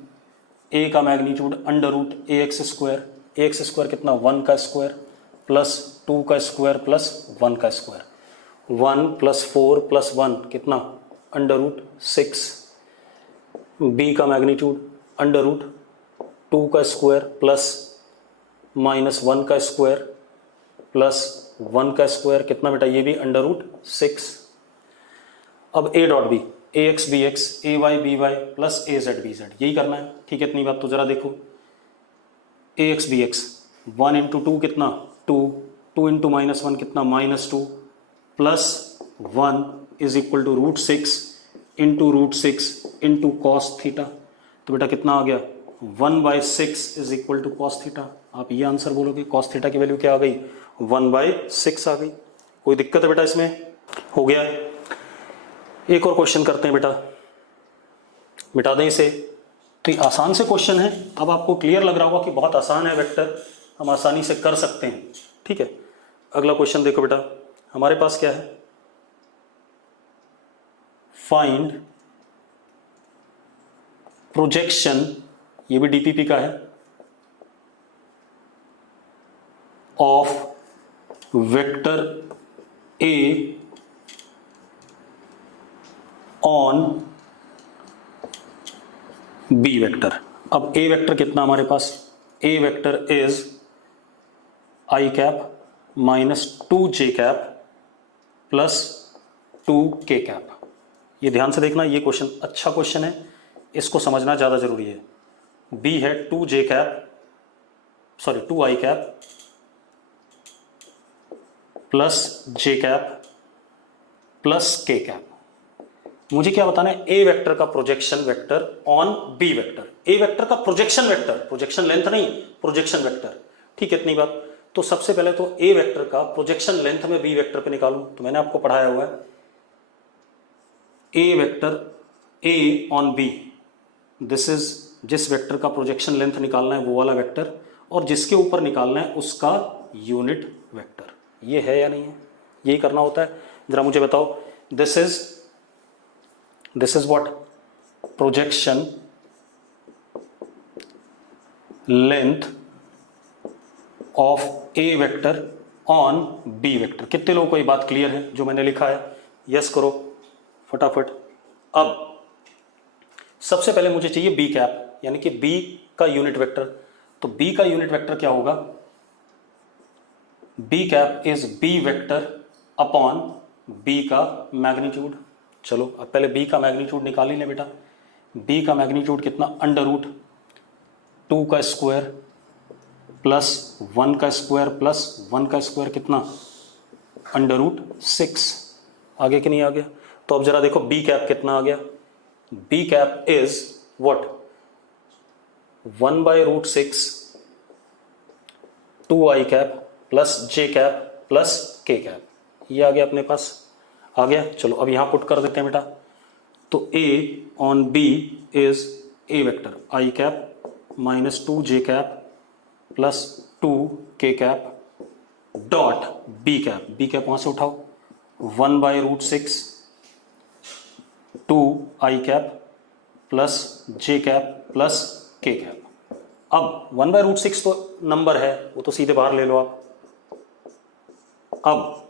under root A X square कितना 1 का स्क्वायर प्लस 2 का स्क्वायर प्लस 1 का स्क्वायर, 1 प्लस 4 प्लस 1 कितना अंडर रूट 6। बी का मैग्नीट्यूड अंडर रूट 2 का स्क्वायर प्लस -1 का स्क्वायर प्लस 1 का स्क्वायर कितना बेटा, ये भी अंडर रूट 6। अब A dot B, A X B X, A Y B Y plus A Z B Z, यही करना है, ठीक है इतनी बात। तो जरा देखो, A X B X 1 into 2 कितना 2, 2 इंटू -1 कितना -2 plus 1 is equal to root 6 into root 6 into cos theta. तो बेटा कितना आ गया 1/6 is equal to cos theta. आप ये आंसर बोलोगे, कॉस थीटा की वैल्यू क्या आ गई 1/6 आ गई। कोई दिक्कत है बेटा इसमें? हो गया। एक और क्वेश्चन करते हैं बेटा, मिटा दें इसे। तो ये आसान से क्वेश्चन है, अब आपको क्लियर लग रहा होगा कि बहुत आसान है वेक्टर, हम आसानी से कर सकते हैं, ठीक है। अगला क्वेश्चन देखो बेटा, हमारे पास क्या है, फाइंड प्रोजेक्शन, ये भी डीपीपी का है, of vector A on B vector. अब ए वेक्टर कितना हमारे पास, A vector is I cap minus 2 J cap plus 2 K cap. ये ध्यान से देखना, ये क्वेश्चन अच्छा क्वेश्चन है, इसको समझना ज़्यादा जरूरी है। बी है 2 J cap, sorry 2 I cap plus J cap plus K cap. मुझे क्या बताना है, ए वेक्टर का projection vector on B vector. A vector का प्रोजेक्शन वेक्टर, प्रोजेक्शन लेंथ नहीं, प्रोजेक्शन वेक्टर, ठीक है इतनी बात। तो सबसे पहले तो ए वेक्टर का प्रोजेक्शन लेंथ में बी वेक्टर पे निकालूं, तो मैंने आपको पढ़ाया हुआ है A vector A on B, this is, जिस वेक्टर का प्रोजेक्शन लेंथ निकालना है वो वाला वेक्टर, और जिसके ऊपर निकालना है उसका यूनिट वेक्टर। ये है या नहीं है, यही करना होता है। जरा मुझे बताओ, this is what, projection length of A vector on B vector. कितने लोगों को ये बात क्लियर है जो मैंने लिखा है? यस करो फटाफट। अब सबसे पहले मुझे चाहिए बी कैप, यानी कि बी का यूनिट वेक्टर। तो बी का यूनिट वेक्टर क्या होगा, B cap is B vector upon B का मैग्नीट्यूड। चलो अब पहले बी का मैग्नीट्यूड निकाल ही लें बेटा। बी का मैग्नीट्यूड कितना, अंडर रूट 2 का स्क्वायर प्लस 1 का स्क्वायर प्लस 1 का स्क्वायर कितना, अंडर रूट 6। आगे कि नहीं आ गया? तो अब जरा देखो बी कैप कितना आ गया, B cap is what 1/√6 2i cap plus J cap plus K cap. ये आ गया अपने पास, आ गया। चलो अब यहां पुट कर देते हैं बेटा। तो a on b is a vector i cap minus 2 J cap plus 2 K cap dot b cap वहां से उठाओ 1/√6 2 i cap plus J cap plus K cap. अब 1/√6 तो नंबर है, वो तो सीधे बाहर ले लो आप। अब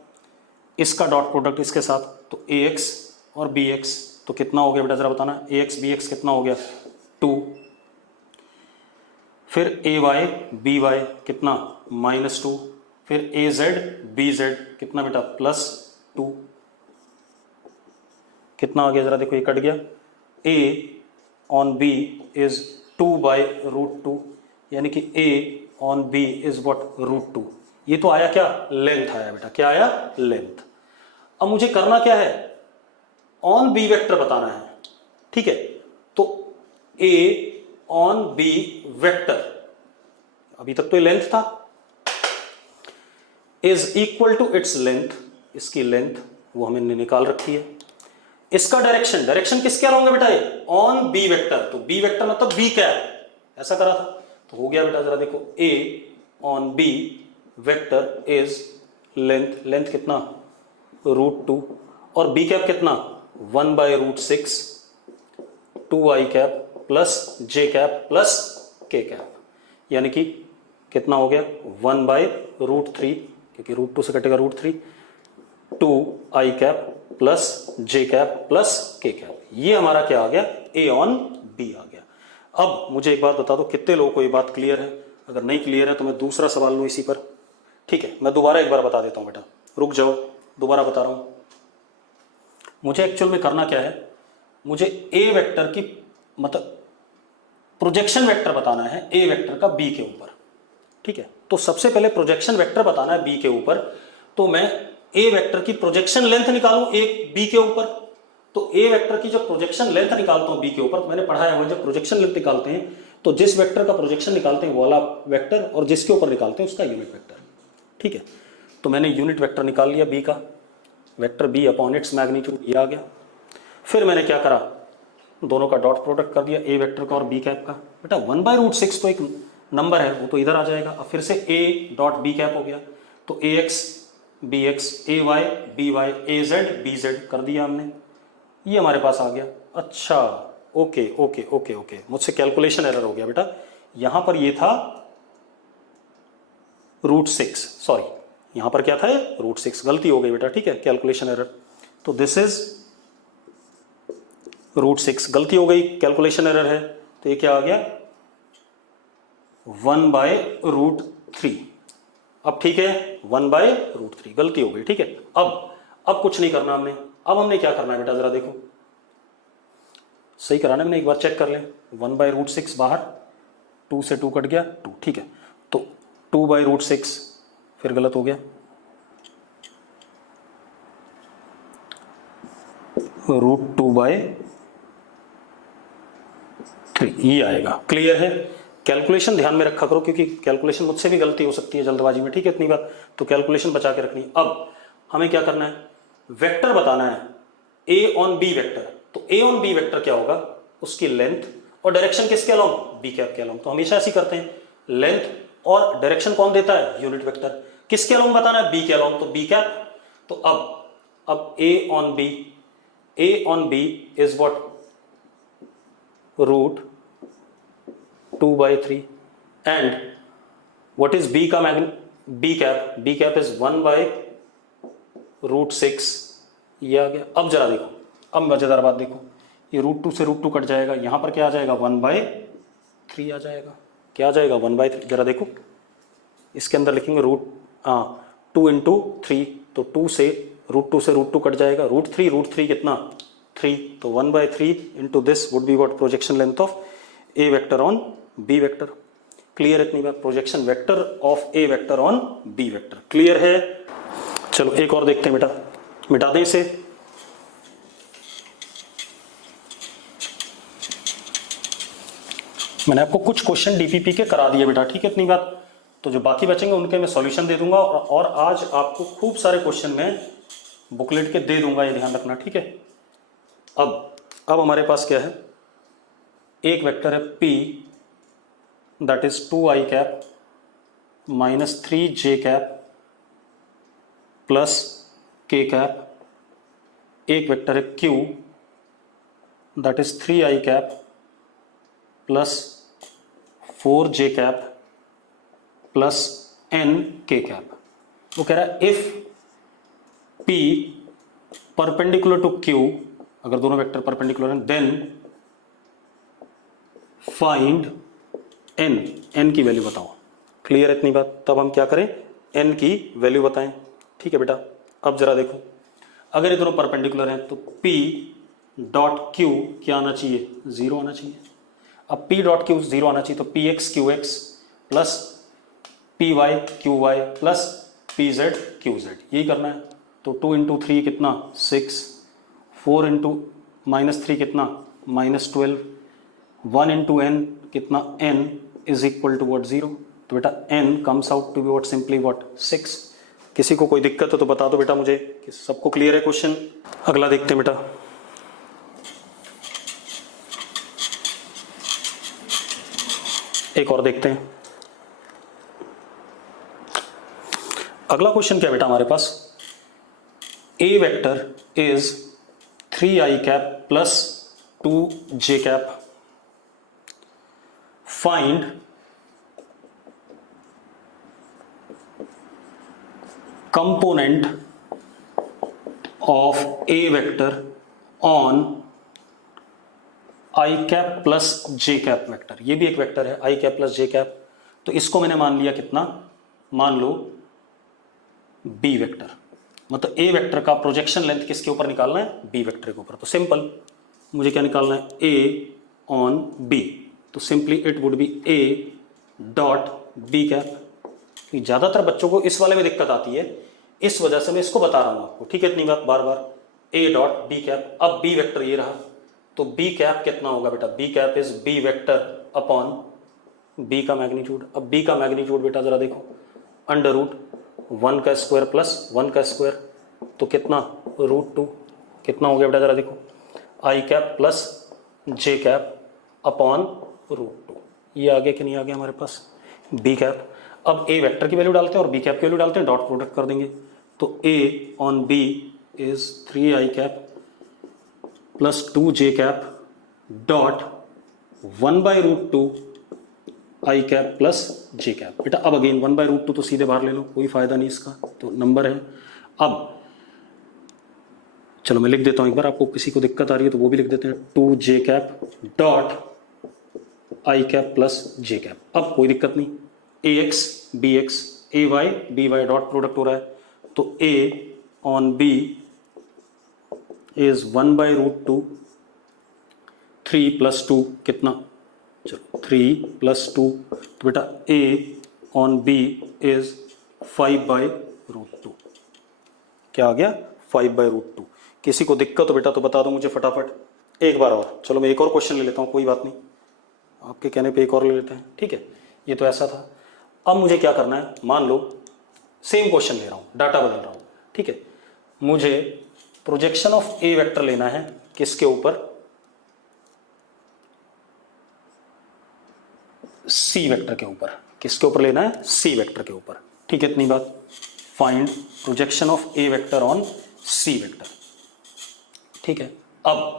इसका डॉट प्रोडक्ट इसके साथ, तो ए एक्स और बी एक्स, तो कितना हो गया बेटा जरा बताना, ए एक्स बी एक्स कितना हो गया 2। फिर ए वाई बी वाई कितना -2। फिर ए जेड बी जेड कितना बेटा +2। कितना आ गया जरा देखो, ये कट गया। ए ऑन बी इज 2/√2, यानी कि ए ऑन बी इज व्हाट √2। ये तो आया क्या, लेंथ आया बेटा, क्या आया, लेंथ। अब मुझे करना क्या है, ऑन बी वेक्टर बताना है, ठीक है। तो ए ऑन बी वेक्टर, अभी तक तो ये लेंथ था, is equal to its length, इसकी लेंथ वो हमने निकाल रखी है। इसका डायरेक्शन, डायरेक्शन किसके अलोंग है बेटा, ये ऑन बी वेक्टर, तो बी वेक्टर मतलब बी कैप, ऐसा करा था तो हो गया बेटा। जरा देखो, A on B vector is length, length कितना √2, और बी कैप कितना 1/√6 2i cap plus J cap plus K cap, यानी कि कितना हो गया 1/√3, क्योंकि √2 से कटेगा √3, 2i cap plus J cap plus K cap. ये हमारा क्या आ गया, ए ऑन बी आ गया। अब मुझे एक बात बता दो, कितने लोगों को ये बात क्लियर है? अगर नहीं क्लियर है तो मैं दूसरा सवाल लूँ इसी पर, ठीक है। मैं दोबारा एक बार बता देता हूँ बेटा, रुक जाओ, दोबारा बता रहा हूँ। मुझे एक्चुअल में करना क्या है, मुझे ए वेक्टर की मतलब प्रोजेक्शन वेक्टर बताना है ए वेक्टर का बी के ऊपर, ठीक है। तो सबसे पहले प्रोजेक्शन वेक्टर बताना है बी के ऊपर, तो मैं ए वेक्टर की प्रोजेक्शन लेंथ निकालूं एक बी के ऊपर। तो ए वेक्टर की जो प्रोजेक्शन लेंथ निकालता हूं बी के ऊपर, तो मैंने पढ़ाया हुआ जब प्रोजेक्शन लेंथ निकालते हैं तो जिस वेक्टर का प्रोजेक्शन निकालते हैं वो वाला वेक्टर, और जिसके ऊपर निकालते हैं उसका यूनिट वेक्टर, ठीक है। तो मैंने यूनिट वेक्टर निकाल लिया बी का, vector B upon its magnitude, ये आ गया। फिर मैंने क्या करा, दोनों का डॉट प्रोडक्ट कर दिया, ए वेक्टर का और बी कैप का। बेटा 1/√6 तो एक नंबर है, वो तो इधर आ जाएगा। अब फिर से ए डॉट बी कैप हो गया, तो ए X B X, A Y B Y, A Z B Z कर दिया हमने, ये हमारे पास आ गया। अच्छा ओके ओके ओके ओके, मुझसे कैलकुलेशन एरर हो गया बेटा, यहां पर ये था √6, सॉरी यहां पर क्या था, √6, गलती हो गई बेटा, ठीक है, कैलकुलेशन एरर। तो दिस इज √6, गलती हो गई, कैलकुलेशन एरर है, तो ये क्या आ गया 1/√3। अब ठीक है 1/√3, गलती हो गई, ठीक है। अब कुछ नहीं करना हमने, अब हमने क्या करना है बेटा जरा देखो, सही कराना, हमने एक बार चेक कर लें। 1/√6 बाहर, 2 से 2 कट गया 2, ठीक है। तो 2/√6 फिर गलत हो गया, √2/3 ये आएगा। क्लियर है? कैलकुलेशन ध्यान में रखा करो, क्योंकि कैलकुलेशन मुझसे भी गलती हो सकती है जल्दबाजी में, ठीक है, इतनी बात तो कैलकुलेशन बचा के रखनी। अब हमें क्या करना है, वेक्टर बताना है ए ऑन बी वेक्टर। तो ए ऑन बी वेक्टर क्या होगा, उसकी लेंथ और डायरेक्शन किसके अलोंग, बी कैप के अलोंग। तो हमेशा ऐसे करते हैं, लेंथ और डायरेक्शन कौन देता है, यूनिट वेक्टर। किसके अलोंग बताना है, बी के अलोंग, तो बी कैप। तो अब A on B is what √2/3 and what is B का बी कैप इज 1/√6, ये आ गया। अब जरा देखो, अब मजेदार बात देखो, ये √2 से √2 कट जाएगा, यहां पर क्या आ जाएगा 1/3 आ जाएगा। क्या आ जाएगा 1/3, जरा देखो, इसके अंदर लिखेंगे √2 × 3, तो 2 से √2 से √2 कट जाएगा, √3 कितना 3, तो 1/3 into this would be what projection length of A vector on B vector. Clear इतनी बात, projection vector of A vector on B vector. Clear है? चलो एक और देखते हैं बेटा, मिटा दें इसे। मैंने आपको कुछ क्वेश्चन डीपीपी के करा दिए बेटा, ठीक है, इतनी बात। तो जो बाकी बचेंगे उनके मैं सॉल्यूशन दे दूंगा, और आज आपको खूब सारे क्वेश्चन मैं बुकलेट के दे दूंगा, ये ध्यान रखना, ठीक है। अब हमारे पास क्या है, एक वेक्टर है P that is 2i cap minus 3j cap plus k cap. एक वेक्टर है Q that is 3i cap plus 4j cap plus n k cap. वो कह रहा है if p perpendicular to q, अगर दोनों वेक्टर परपेंडिकुलर हैं, then find n की वैल्यू बताओ। क्लियर है इतनी बात? तब हम क्या करें, n की वैल्यू बताएं। ठीक है बेटा, अब जरा देखो, अगर ये दोनों परपेंडिकुलर हैं तो p डॉट q क्या आना चाहिए, 0 आना चाहिए। अब p डॉट q 0 आना चाहिए तो px qx plus py qy plus pz qz, यही करना है। तो 2 इंटू 3 कितना 6, 4 इंटू -3 कितना -12, 1 इंटू n कितना n is equal to what 0। तो बेटा n comes out to be what simply what 6। किसी को कोई दिक्कत हो तो बता दो बेटा मुझे, कि सबको क्लियर है क्वेश्चन। अगला देखते हैं बेटा, एक और देखते हैं। अगला क्वेश्चन क्या बेटा हमारे पास, A vector is 3i cap plus 2j cap, find component of A vector on I cap plus J cap vector. ये भी एक वेक्टर है I cap plus J cap, तो इसको मैंने मान लिया कितना, मान लो बी वेक्टर। मतलब ए वेक्टर का प्रोजेक्शन लेंथ किसके ऊपर निकालना है, बी वेक्टर के ऊपर। तो सिंपल मुझे क्या निकालना है, ए ऑन बी, तो simply it would be A dot B cap. ज्यादातर बच्चों को इस वाले में दिक्कत आती है, इस वजह से मैं इसको बता रहा हूं आपको। ठीक है, इतनी बात बार बार, ए डॉट बी कैप। अब बी वेक्टर ये रहा, तो बी कैप कितना होगा बेटा, B cap is B vector upon B का मैग्नीट्यूड। अब बी का मैग्नीट्यूड बेटा जरा देखो, अंडर रूट 1 का स्क्वायर प्लस 1 का स्क्वायर, तो कितना √2, कितना हो गया बेटा जरा देखो, आई cap plus J cap upon √2। ये आ गया कि नहीं आ गया हमारे पास बी कैप। अब ए वेक्टर की वैल्यू डालते हैं और बी कैप की वैल्यू डालते हैं, डॉट प्रोडक्ट कर देंगे। तो A on B is 3i cap plus 2j cap dot 1/√2 I cap plus J cap. बेटा अब अगेन 1/√2 तो सीधे बाहर ले लो, कोई फायदा नहीं इसका, तो नंबर है। अब चलो मैं लिख देता हूं एक बार, आपको किसी को दिक्कत आ रही है तो वो भी लिख देते हैं, 2j cap dot I cap plus J cap. अब कोई दिक्कत नहीं, ax bx ay by dot product हो रहा है, तो a on b is 1/√2, 3 plus 2 कितना, चलो 3 प्लस 2, तो बेटा a ऑन b इज 5/√2। क्या आ गया, 5/√2। किसी को दिक्कत हो बेटा तो बता दो मुझे फटाफट एक बार और। चलो मैं एक और क्वेश्चन ले लेता हूँ, कोई बात नहीं, आपके कहने पे एक और ले लेते हैं। ठीक है, ये तो ऐसा था। अब मुझे क्या करना है, मान लो सेम क्वेश्चन ले रहा हूं, डाटा बदल रहा हूं। ठीक है, मुझे प्रोजेक्शन ऑफ ए वेक्टर लेना है किसके ऊपर, सी वेक्टर के ऊपर। किसके ऊपर लेना है, सी वेक्टर के ऊपर। ठीक है, इतनी बात। Find projection of A vector on C vector. ठीक है, अब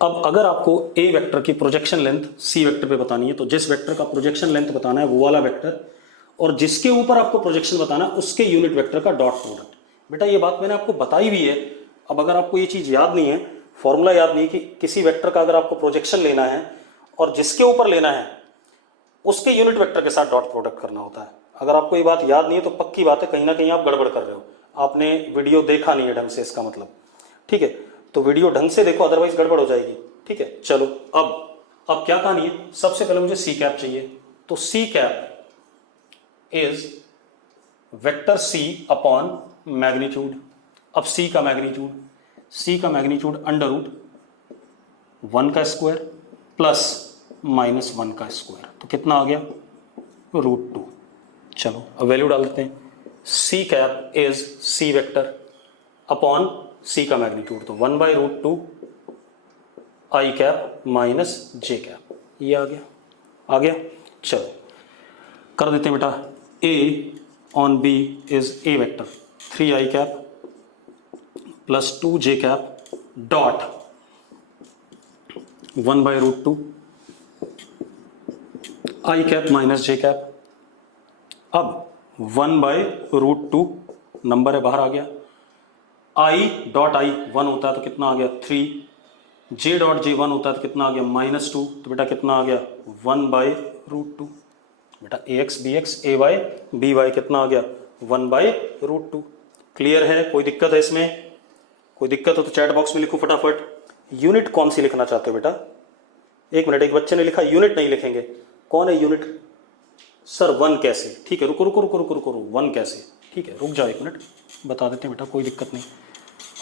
अगर आपको ए वेक्टर की प्रोजेक्शन लेंथ सी वेक्टर पे बतानी है, तो जिस वेक्टर का प्रोजेक्शन लेंथ बताना है वो वाला वेक्टर, और जिसके ऊपर आपको प्रोजेक्शन बताना है उसके यूनिट वेक्टर का डॉट प्रोडक्ट। बेटा ये बात मैंने आपको बताई भी है। अब अगर आपको ये चीज याद नहीं है, फॉर्मूला याद नहीं है कि किसी वेक्टर का अगर आपको प्रोजेक्शन लेना है और जिसके ऊपर लेना है उसके यूनिट वेक्टर के साथ डॉट प्रोडक्ट करना होता है। अगर आपको ये बात याद नहीं है तो पक्की बात है कहीं ना कहीं आप गड़बड़ कर रहे हो, आपने वीडियो देखा नहीं है ढंग से, इसका मतलब। ठीक है, तो वीडियो ढंग से देखो, अदरवाइज गड़बड़ हो जाएगी। ठीक है, चलो अब क्या कहानी है, सबसे पहले मुझे सी कैप चाहिए। तो C cap is vector C upon magnitude. अब सी का मैग्नीट्यूड अंडर रूट 1 का स्क्वायर प्लस -1 का स्क्वायर, तो कितना आ गया, √2। चलो अब वैल्यू डाल देते हैं, C cap is C vector upon C का मैग्नीट्यूड, तो 1/√2 I cap minus J cap. ये आ गया। चलो कर देते हैं बेटा, A on B is A vector 3i cap plus 2j cap dot 1/√2 I cap minus J cap. अब 1/√2 नंबर है बाहर आ गया, आई डॉट आई 1 होता है तो कितना आ गया 3, जे डॉट जे 1 होता है तो कितना आ गया -2, तो बेटा कितना आ गया 1/√2। बेटा ए X B X A Y B Y कितना आ गया 1/√2। क्लियर है? कोई दिक्कत है इसमें? कोई दिक्कत हो तो चैट बॉक्स में लिखो फटाफट। यूनिट कौन सी लिखना चाहते हो बेटा? एक मिनट, एक बच्चे ने लिखा यूनिट नहीं लिखेंगे। कौन है यूनिट? सर 1 कैसे? ठीक है, रुको रुको रुको रुको रुको 1 कैसे? ठीक है, रुक जाओ एक मिनट, बता देते हैं बेटा, कोई दिक्कत नहीं।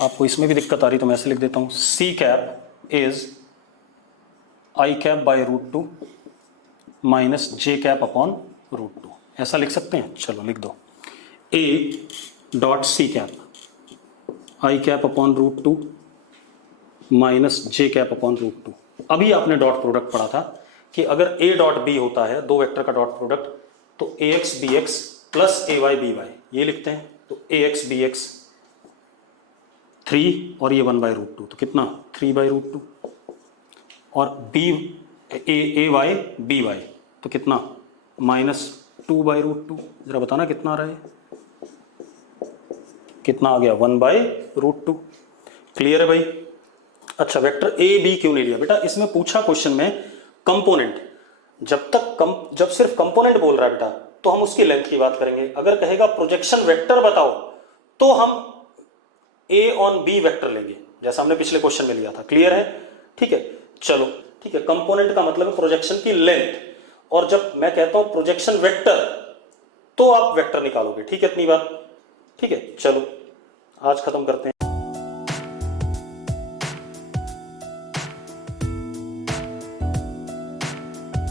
आपको इसमें भी दिक्कत आ रही तो मैं ऐसे लिख देता हूँ, C cap is I cap by √2 minus J cap upon √2, ऐसा लिख सकते हैं? चलो लिख दो, A dot C cap I cap upon √2 minus J cap upon √2। अभी आपने डॉट प्रोडक्ट पढ़ा था कि अगर ए डॉट बी होता है, दो वेक्टर का डॉट प्रोडक्ट, तो ए X B x plus A Y B Y, ये लिखते हैं। तो ए एक्स बी एक्स 3 और ये 1/√2 तो कितना 3/√2, और बी ए वाई बी वाई तो कितना -2/√2। जरा बताना कितना आ रहा है? कितना आ गया 1/√2। क्लियर है भाई? अच्छा, वेक्टर ए बी क्यों नहीं लिया बेटा? इसमें पूछा क्वेश्चन में कंपोनेंट, जब सिर्फ कंपोनेंट बोल रहा है बेटा तो हम उसकी लेंथ की बात करेंगे। अगर कहेगा प्रोजेक्शन वेक्टर बताओ तो हम ए ऑन बी वेक्टर लेंगे, जैसा हमने पिछले क्वेश्चन में लिया था। क्लियर है? ठीक है, चलो ठीक है। कंपोनेंट का मतलब है प्रोजेक्शन की लेंथ, और जब मैं कहता हूं प्रोजेक्शन वेक्टर तो आप वेक्टर निकालोगे। ठीक है, इतनी बात? ठीक है, चलो आज खत्म करते हैं।